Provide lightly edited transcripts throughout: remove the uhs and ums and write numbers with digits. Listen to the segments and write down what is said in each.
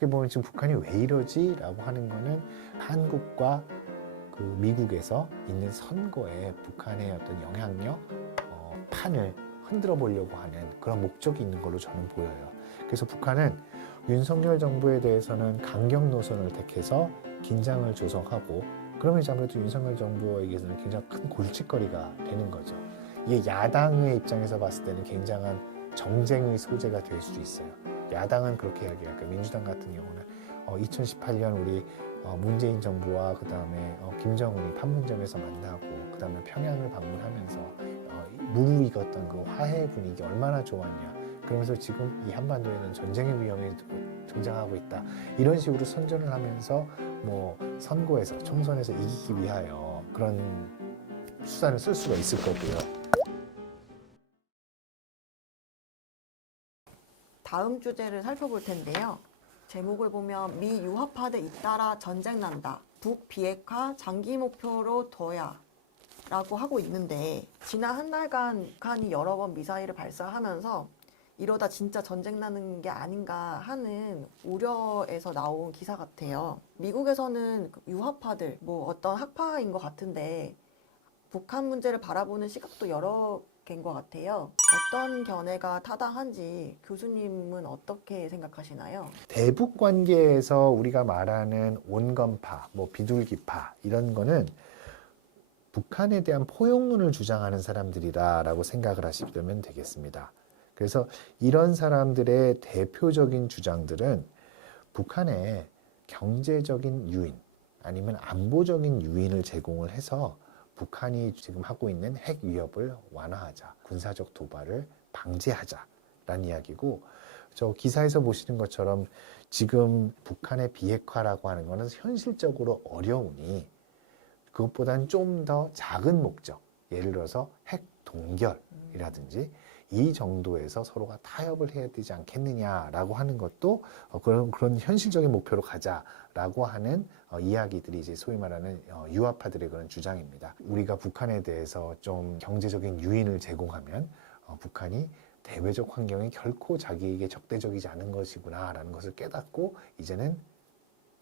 어떻게 보면 지금 북한이 왜 이러지? 라고 하는 거는 한국과 그 미국에서 있는 선거에 북한의 어떤 영향력, 판을 흔들어 보려고 하는 그런 목적이 있는 걸로 저는 보여요. 그래서 북한은 윤석열 정부에 대해서는 강경 노선을 택해서 긴장을 조성하고, 그러면 이제 아무래도 윤석열 정부에게서는 굉장히 큰 골칫거리가 되는 거죠. 이게 야당의 입장에서 봤을 때는 굉장한 정쟁의 소재가 될 수 있어요. 야당은 그렇게 이야기할까요? 민주당 같은 경우는 2018년 우리 문재인 정부와 그 다음에 김정은이 판문점에서 만나고 그 다음에 평양을 방문하면서 무르익었던 그 화해 분위기 얼마나 좋았냐. 그러면서 지금 이 한반도에는 전쟁의 위험이 등장하고 있다. 이런 식으로 선전을 하면서 뭐 선거에서 총선에서 이기기 위하여 그런 수단을 쓸 수가 있을 거고요. 다음 주제를 살펴볼 텐데요. 제목을 보면 미 유화파들 잇따라 전쟁 난다. 북 비핵화 장기 목표로 둬야 라고 하고 있는데, 지난 한 달간 북한이 여러 번 미사일을 발사하면서 이러다 진짜 전쟁 나는 게 아닌가 하는 우려에서 나온 기사 같아요. 미국에서는 유화파들, 뭐 어떤 학파인 것 같은데 북한 문제를 바라보는 시각도 여러 개인 것 같아요. 어떤 견해가 타당한지 교수님은 어떻게 생각하시나요? 대북 관계에서 우리가 말하는 온건파, 뭐 비둘기파 이런 거는 북한에 대한 포용론을 주장하는 사람들이다라고 생각을 하시면 되겠습니다. 그래서 이런 사람들의 대표적인 주장들은 북한에 경제적인 유인 아니면 안보적인 유인을 제공을 해서 북한이 지금 하고 있는 핵 위협을 완화하자, 군사적 도발을 방지하자라는 이야기고, 저 기사에서 보시는 것처럼 지금 북한의 비핵화라고 하는 것은 현실적으로 어려우니 그것보다는 좀 더 작은 목적, 예를 들어서 핵 동결이라든지 이 정도에서 서로가 타협을 해야 되지 않겠느냐라고 하는 것도 그런 현실적인 목표로 가자라고 하는 이야기들이 이제 소위 말하는 유화파들의 그런 주장입니다. 우리가 북한에 대해서 좀 경제적인 유인을 제공하면 북한이 대외적 환경이 결코 자기에게 적대적이지 않은 것이구나라는 것을 깨닫고 이제는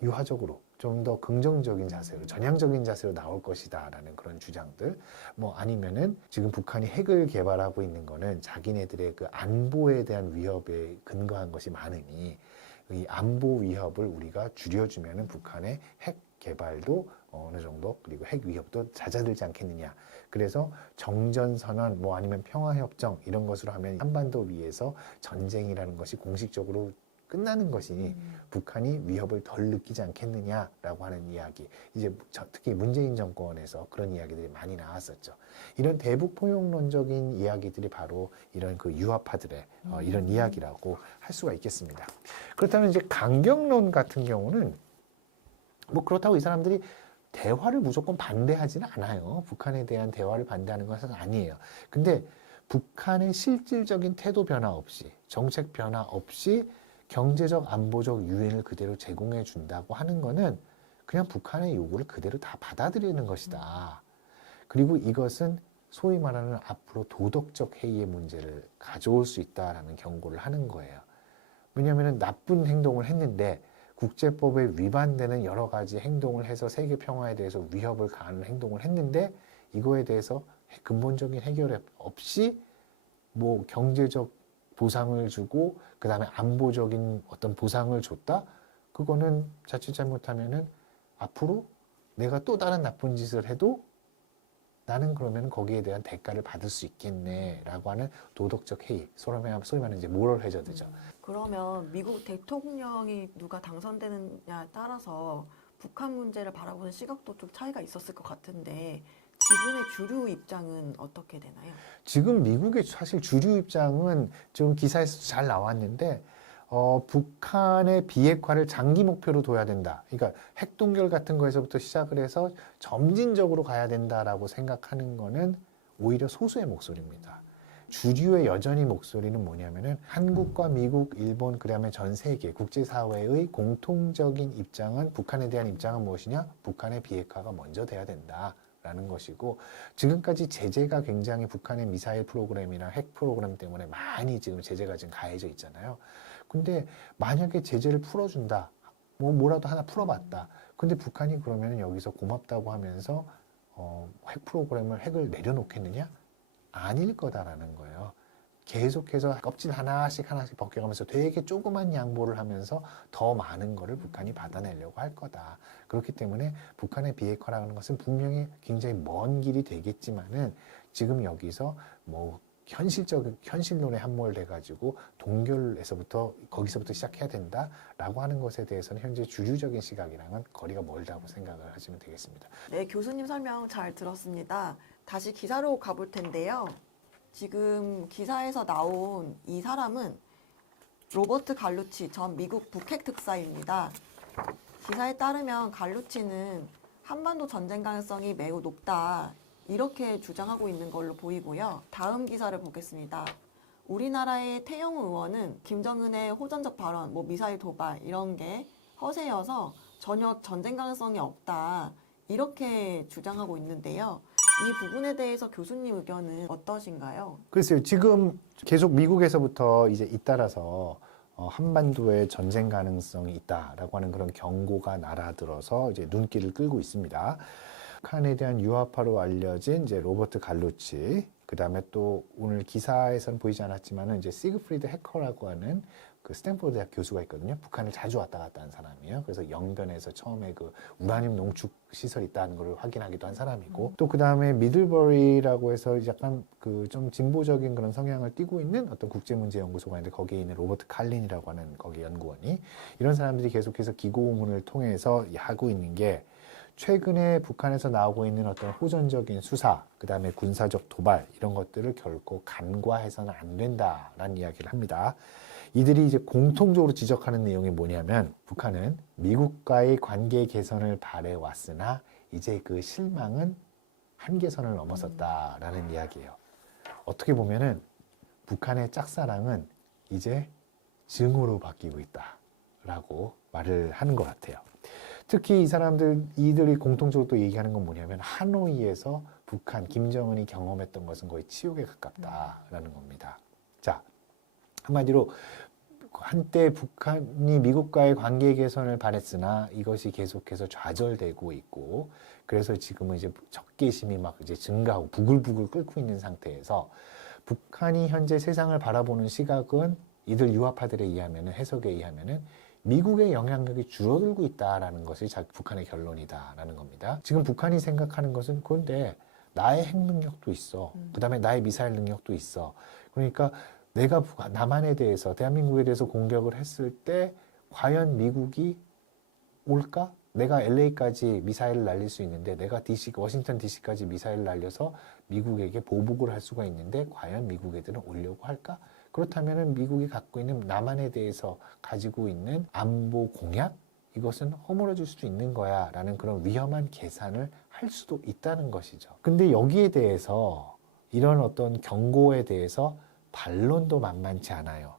유화적으로 좀 더 긍정적인 자세로, 전향적인 자세로 나올 것이다 라는 그런 주장들, 뭐 아니면은 지금 북한이 핵을 개발하고 있는 거는 자기네들의 그 안보에 대한 위협에 근거한 것이 많으니 이 안보 위협을 우리가 줄여주면은 북한의 핵 개발도 어느 정도, 그리고 핵 위협도 잦아들지 않겠느냐. 그래서 정전선언 뭐 아니면 평화협정 이런 것으로 하면 한반도 위에서 전쟁이라는 것이 공식적으로 끝나는 것이니 북한이 위협을 덜 느끼지 않겠느냐라고 하는 이야기. 이제 특히 문재인 정권에서 그런 이야기들이 많이 나왔었죠. 이런 대북 포용론적인 이야기들이 바로 이런 그 유화파들의 이런 이야기라고 할 수가 있겠습니다. 그렇다면 이제 강경론 같은 경우는 뭐 그렇다고 이 사람들이 대화를 무조건 반대하지는 않아요. 북한에 대한 대화를 반대하는 것은 아니에요. 근데 북한의 실질적인 태도 변화 없이, 정책 변화 없이 경제적 안보적 유인을 그대로 제공해 준다고 하는 거는 그냥 북한의 요구를 그대로 다 받아들이는 것이다. 그리고 이것은 소위 말하는 앞으로 도덕적 해이의 문제를 가져올 수 있다라는 경고를 하는 거예요. 왜냐하면 나쁜 행동을 했는데 국제법에 위반되는 여러 가지 행동을 해서 세계 평화에 대해서 위협을 가하는 행동을 했는데 이거에 대해서 근본적인 해결 없이 뭐 경제적 보상을 주고 그 다음에 안보적인 어떤 보상을 줬다? 그거는 자칫 잘못하면은 앞으로 내가 또 다른 나쁜 짓을 해도 나는 그러면 거기에 대한 대가를 받을 수 있겠네라고 하는 도덕적 해이, 소위 말하는 이제 모럴 해저드죠. 그러면 미국 대통령이 누가 당선되느냐에 따라서 북한 문제를 바라보는 시각도 좀 차이가 있었을 것 같은데 지금의 주류 입장은 어떻게 되나요? 지금 미국의 사실 주류 입장은 지금 기사에서 잘 나왔는데 북한의 비핵화를 장기 목표로 둬야 된다. 그러니까 핵동결 같은 거에서부터 시작을 해서 점진적으로 가야 된다라고 생각하는 거는 오히려 소수의 목소리입니다. 주류의 여전히 목소리는 뭐냐면은 한국과 미국, 일본, 그다음에 전 세계 국제사회의 공통적인 입장은, 북한에 대한 입장은 무엇이냐? 북한의 비핵화가 먼저 돼야 된다. 라는 것이고, 지금까지 제재가 굉장히 북한의 미사일 프로그램이나 핵 프로그램 때문에 많이 지금 제재가 지금 가해져 있잖아요. 근데 만약에 제재를 풀어준다. 뭐라도 하나 풀어봤다. 근데 북한이 그러면 여기서 고맙다고 하면서 핵 프로그램을 핵을 내려놓겠느냐? 아닐 거다라는 거예요. 계속해서 껍질 하나씩 벗겨가면서 되게 조그만 양보를 하면서 더 많은 거를 북한이 받아내려고 할 거다. 그렇기 때문에 북한의 비핵화라는 것은 분명히 굉장히 먼 길이 되겠지만은 지금 여기서 뭐 현실론에 함몰돼가지고 동결에서부터 거기서부터 시작해야 된다라고 하는 것에 대해서는 현재 주류적인 시각이랑은 거리가 멀다고 생각을 하시면 되겠습니다. 네, 교수님 설명 잘 들었습니다. 다시 기사로 가볼 텐데요. 지금 기사에서 나온 이 사람은 로버트 갈루치 전 미국 북핵 특사입니다. 기사에 따르면 갈루치는 한반도 전쟁 가능성이 매우 높다. 이렇게 주장하고 있는 걸로 보이고요. 다음 기사를 보겠습니다. 우리나라의 태영호 의원은 김정은의 호전적 발언, 미사일 도발 이런 게 허세여서 전혀 전쟁 가능성이 없다. 이렇게 주장하고 있는데요. 이 부분에 대해서 교수님 의견은 어떠신가요? 글쎄요, 지금 계속 미국에서부터 이제 잇따라서 한반도에 전쟁 가능성이 있다라고 하는 그런 경고가 날아들어서 이제 눈길을 끌고 있습니다. 북한에 대한 유화파로 알려진 이제 로버트 갈루치, 그 다음에 또 오늘 기사에서는 보이지 않았지만은 이제 시그프리드 해커라고 하는 그 스탠포드 대학 교수가 있거든요. 북한을 자주 왔다 갔다 한 사람이에요. 그래서 영변에서 처음에 그 우라늄 농축 시설이 있다는 걸 확인하기도 한 사람이고, 또 그 다음에 미들버리라고 해서 약간 그 좀 진보적인 그런 성향을 띠고 있는 어떤 국제문제연구소가 있는데 거기에 있는 로버트 칼린이라고 하는 거기 연구원이, 이런 사람들이 계속해서 기고문을 통해서 하고 있는 게, 최근에 북한에서 나오고 있는 어떤 호전적인 수사, 그 다음에 군사적 도발 이런 것들을 결코 간과해서는 안 된다라는 이야기를 합니다. 이들이 이제 공통적으로 지적하는 내용이 뭐냐면, 북한은 미국과의 관계 개선을 바래왔으나 이제 그 실망은 한계선을 넘어섰다라는 이야기예요. 어떻게 보면은 북한의 짝사랑은 이제 증오로 바뀌고 있다라고 말을 하는 것 같아요. 특히 이들이 공통적으로 또 얘기하는 건 뭐냐면, 하노이에서 북한, 김정은이 경험했던 것은 거의 치욕에 가깝다라는 겁니다. 자, 한마디로 한때 북한이 미국과의 관계 개선을 바랬으나 이것이 계속해서 좌절되고 있고, 그래서 지금은 이제 적개심이 막 이제 증가하고 부글부글 끓고 있는 상태에서 북한이 현재 세상을 바라보는 시각은 이들 유화파들에 의하면은, 해석에 의하면은 미국의 영향력이 줄어들고 있다라는 것이 북한의 결론이다라는 겁니다. 지금 북한이 생각하는 것은, 그런데 나의 핵 능력도 있어. 그 다음에 나의 미사일 능력도 있어. 그러니까 내가 남한에 대해서, 대한민국에 대해서 공격을 했을 때 과연 미국이 올까? 내가 LA까지 미사일을 날릴 수 있는데, 내가 워싱턴 DC까지 미사일을 날려서 미국에게 보복을 할 수가 있는데 과연 미국 애들은 오려고 할까? 그렇다면 미국이 갖고 있는 남한에 대해서 가지고 있는 안보 공약, 이것은 허물어질 수도 있는 거야 라는 그런 위험한 계산을 할 수도 있다는 것이죠. 근데 여기에 대해서, 이런 어떤 경고에 대해서 반론도 만만치 않아요.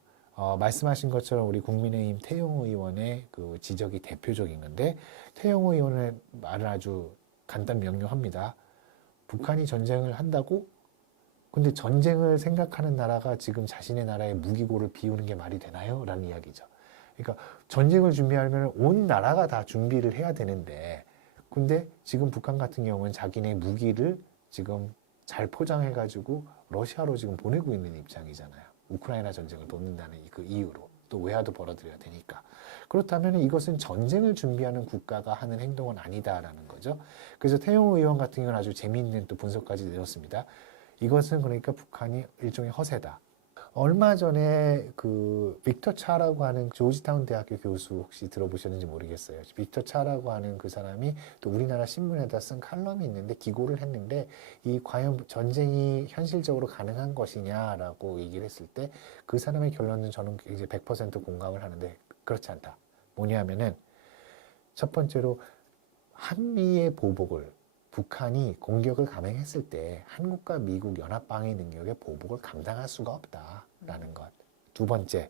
말씀하신 것처럼 우리 국민의힘 태영호 의원의 그 지적이 대표적인 건데, 태영호 의원의 말은 아주 간단 명료합니다. 북한이 전쟁을 한다고? 근데 전쟁을 생각하는 나라가 지금 자신의 나라의 무기고를 비우는 게 말이 되나요? 라는 이야기죠. 그러니까 전쟁을 준비하려면 온 나라가 다 준비를 해야 되는데, 근데 지금 북한 같은 경우는 자기네 무기를 지금 잘 포장해가지고 러시아로 지금 보내고 있는 입장이잖아요. 우크라이나 전쟁을 돕는다는 그 이유로. 또 외화도 벌어들여야 되니까. 그렇다면 이것은 전쟁을 준비하는 국가가 하는 행동은 아니다라는 거죠. 그래서 태영호 의원 같은 경우는 아주 재미있는 또 분석까지 내렸습니다. 이것은 그러니까 북한이 일종의 허세다. 얼마 전에 그 빅터 차라고 하는 조지타운 대학교 교수, 혹시 들어보셨는지 모르겠어요. 빅터 차라고 하는 그 사람이 또 우리나라 신문에다 쓴 칼럼이 있는데, 기고를 했는데, 이 과연 전쟁이 현실적으로 가능한 것이냐라고 얘기를 했을 때 그 사람의 결론은 저는 이제 100% 공감을 하는데, 그렇지 않다. 뭐냐면은, 첫 번째로 한미의 보복을, 북한이 공격을 감행했을 때 한국과 미국 연합방위 능력의 보복을 감당할 수가 없다라는 것. 두 번째,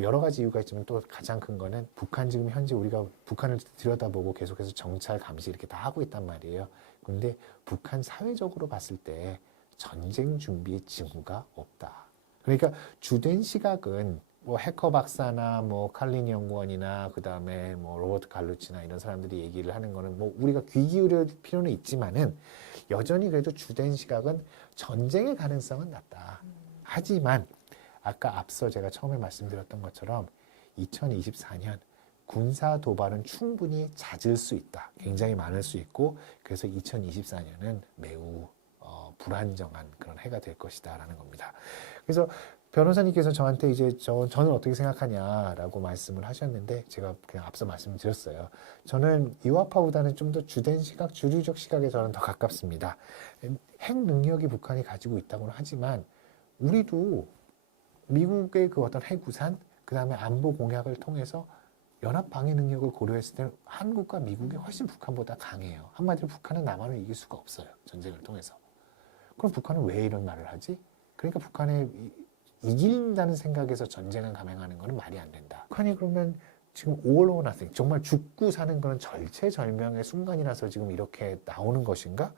여러 가지 이유가 있지만 또 가장 큰 거는, 북한 지금 현재 우리가 북한을 들여다보고 계속해서 정찰, 감시 이렇게 다 하고 있단 말이에요. 근데 북한 사회적으로 봤을 때 전쟁 준비의 징후가 없다. 그러니까 주된 시각은 뭐 해커 박사나 뭐 칼린 연구원이나 그다음에 뭐 로버트 갈루치나 이런 사람들이 얘기를 하는 거는 뭐 우리가 귀 기울일 필요는 있지만은 여전히 그래도 주된 시각은 전쟁의 가능성은 낮다. 하지만 아까 앞서 제가 처음에 말씀드렸던 것처럼 2024년 군사 도발은 충분히 잦을 수 있다. 굉장히 많을 수 있고 그래서 2024년은 매우 불안정한 그런 해가 될 것이다라는 겁니다. 그래서 변호사님께서 저한테 이제 저는 어떻게 생각하냐라고 말씀을 하셨는데 제가 그냥 앞서 말씀드렸어요. 저는 이화파보다는 좀 더 주된 시각, 주류적 시각에 저는 더 가깝습니다. 핵 능력이 북한이 가지고 있다고는 하지만 우리도 미국의 그 어떤 핵우산, 그 다음에 안보 공약을 통해서 연합 방위 능력을 고려했을 때는 한국과 미국이 훨씬 북한보다 강해요. 한마디로 북한은 남한을 이길 수가 없어요. 전쟁을 통해서. 그럼 북한은 왜 이런 말을 하지? 그러니까 북한에 이긴다는 생각에서 전쟁을 감행하는 것은 말이 안 된다. 북한이 그러면 지금 all or nothing, 정말 죽고 사는 그런 절체절명의 순간이라서 지금 이렇게 나오는 것인가?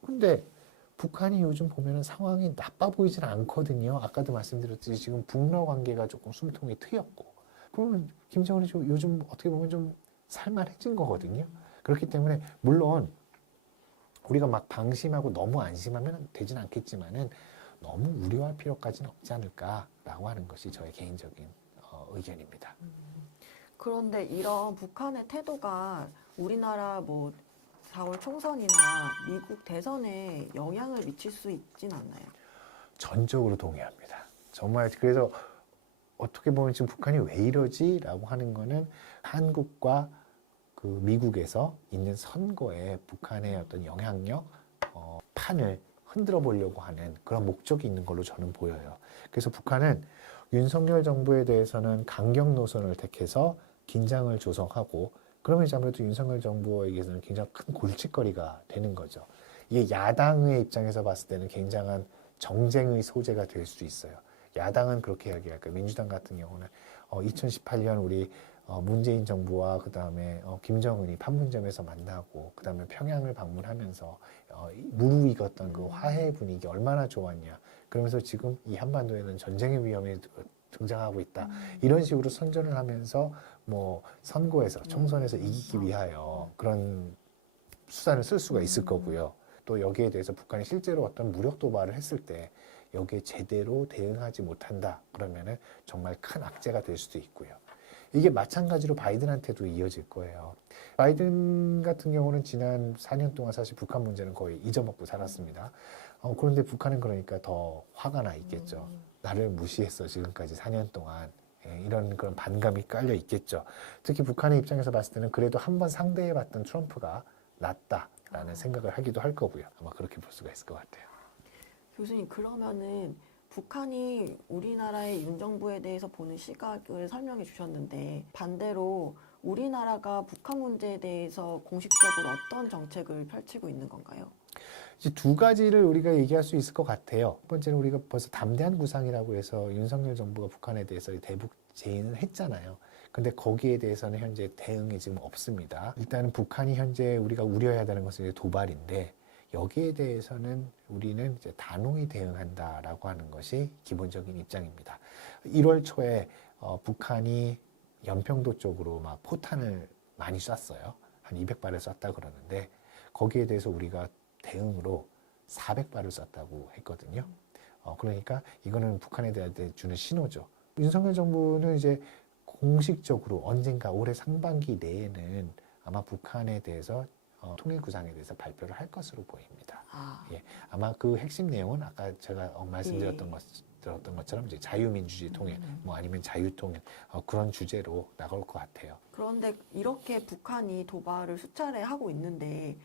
근데 북한이 요즘 보면은 상황이 나빠 보이진 않거든요. 아까도 말씀드렸듯이 지금 북러 관계가 조금 숨통이 트였고. 그러면 김정은이 요즘 어떻게 보면 좀 살만해진 거거든요. 그렇기 때문에 물론 우리가 막 방심하고 너무 안심하면 되진 않겠지만은 너무 우려할 필요까지는 없지 않을까라고 하는 것이 저의 개인적인 의견입니다. 그런데 이런 북한의 태도가 우리나라 뭐 4월 총선이나 미국 대선에 영향을 미칠 수 있진 않나요? 전적으로 동의합니다. 정말 그래서 어떻게 보면 지금 북한이 왜 이러지라고 하는 거는 한국과 그 미국에서 있는 선거에 북한의 어떤 영향력, 판을 흔들어 보려고 하는 그런 목적이 있는 걸로 저는 보여요. 그래서 북한은 윤석열 정부에 대해서는 강경 노선을 택해서 긴장을 조성하고 그러면 이제 아무래도 윤석열 정부에게서는 굉장히 큰 골칫거리가 되는 거죠. 이게 야당의 입장에서 봤을 때는 굉장한 정쟁의 소재가 될 수 있어요. 야당은 그렇게 이야기할까요? 민주당 같은 경우는 2018년 우리 문재인 정부와 그 다음에 김정은이 판문점에서 만나고 그 다음에 평양을 방문하면서 무르익었던 그 화해 분위기 얼마나 좋았냐. 그러면서 지금 이 한반도에는 전쟁의 위험이 등장하고 있다. 이런 식으로 선전을 하면서 뭐 선거에서 총선에서 이기기 위하여 그런 수단을 쓸 수가 있을 거고요. 또 여기에 대해서 북한이 실제로 어떤 무력 도발을 했을 때 여기에 제대로 대응하지 못한다. 그러면은 정말 큰 악재가 될 수도 있고요. 이게 마찬가지로 바이든한테도 이어질 거예요. 바이든 같은 경우는 지난 4년 동안 사실 북한 문제는 거의 잊어먹고 살았습니다. 그런데 북한은 그러니까 더 화가 나 있겠죠. 나를 무시했어 지금까지 4년 동안. 이런 그런 반감이 깔려 있겠죠. 특히 북한의 입장에서 봤을 때는 그래도 한번 상대해봤던 트럼프가 낫다라는 생각을 하기도 할 거고요. 아마 그렇게 볼 수가 있을 것 같아요. 교수님, 그러면은 북한이 우리나라의 윤 정부에 대해서 보는 시각을 설명해 주셨는데 반대로 우리나라가 북한 문제에 대해서 공식적으로 어떤 정책을 펼치고 있는 건가요? 이제 두 가지를 우리가 얘기할 수 있을 것 같아요. 첫 번째는 우리가 벌써 담대한 구상이라고 해서 윤석열 정부가 북한에 대해서 대북 제의는 했잖아요. 근데 거기에 대해서는 현재 대응이 지금 없습니다. 일단은 북한이 현재 우리가 우려해야 되는 것은 이제 도발인데 여기에 대해서는 우리는 이제 단호히 대응한다라고 하는 것이 기본적인 입장입니다. 1월 초에 북한이 연평도 쪽으로 막 포탄을 많이 쐈어요. 한 200발을 쐈다 그러는데 거기에 대해서 우리가 대응으로 400발을 쐈다고 했거든요. 그러니까 이거는 북한에 대해 주는 신호죠. 윤석열 정부는 이제 공식적으로 언젠가 올해 상반기 내에는 아마 북한에 대해서 통일구상에 대해서 발표를 할 것으로 보입니다. 예, 아마 그 핵심 내용은 아까 제가 말씀드렸던 것처럼 이제 자유민주주의 통일, 뭐 아니면 자유통일 그런 주제로 나갈 것 같아요. 그런데 이렇게 북한이 도발을 수차례 하고 있는데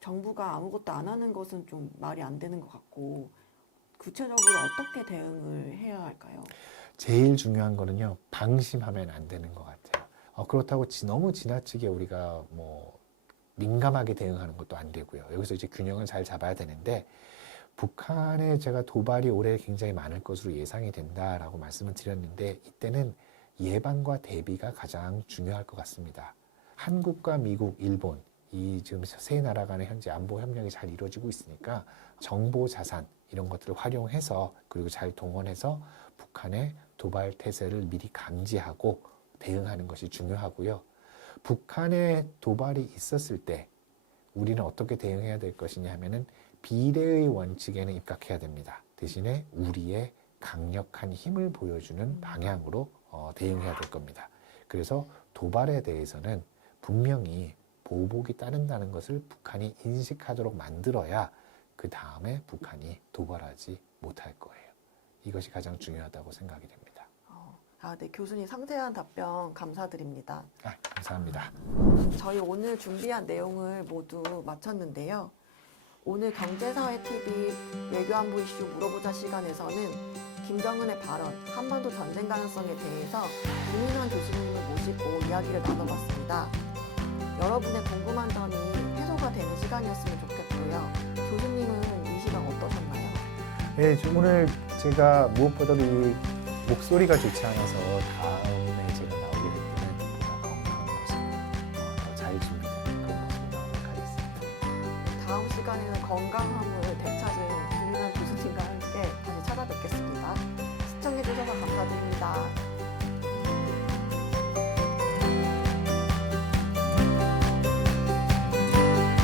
정부가 아무것도 안 하는 것은 좀 말이 안 되는 것 같고 구체적으로 어떻게 대응을 해야 할까요? 제일 중요한 거는요, 방심하면 안 되는 것 같아요. 그렇다고 너무 지나치게 우리가 뭐 민감하게 대응하는 것도 안 되고요. 여기서 이제 균형을 잘 잡아야 되는데 북한의 제가 도발이 올해 굉장히 많을 것으로 예상이 된다라고 말씀을 드렸는데 이때는 예방과 대비가 가장 중요할 것 같습니다. 한국과 미국, 일본 이 지금 세 나라 간의 현재 안보 협력이 잘 이루어지고 있으니까 정보 자산 이런 것들을 활용해서 그리고 잘 동원해서 북한의 도발 태세를 미리 감지하고 대응하는 것이 중요하고요. 북한의 도발이 있었을 때 우리는 어떻게 대응해야 될 것이냐 하면은 비례의 원칙에는 입각해야 됩니다. 대신에 우리의 강력한 힘을 보여주는 방향으로 대응해야 될 겁니다. 그래서 도발에 대해서는 분명히 보복이 따른다는 것을 북한이 인식하도록 만들어야 그 다음에 북한이 도발하지 못할 거예요. 이것이 가장 중요하다고 생각이 됩니다. 네, 교수님 상세한 답변 감사드립니다. 감사합니다. 저희 오늘 준비한 내용을 모두 마쳤는데요. 오늘 경제사회TV 외교안보 이슈 물어보자 시간에서는 김정은의 발언, 한반도 전쟁 가능성에 대해서 김인환 교수님을 모시고 이야기를 나눠봤습니다. 여러분의 궁금한 점이 해소가 되는 시간이었으면 좋겠고요. 교수님은 이 시간 어떠셨나요? 네, 오늘 제가 무엇보다도 이 목소리가 좋지 않아서 다음에 제가 나오게 될 때는 보다 건강한 모습, 더 잘 준비된 그런 모습으로 나오도록 하겠습니다. 다음 시간에는 건강함을 되찾은 김인환 교수님과 함께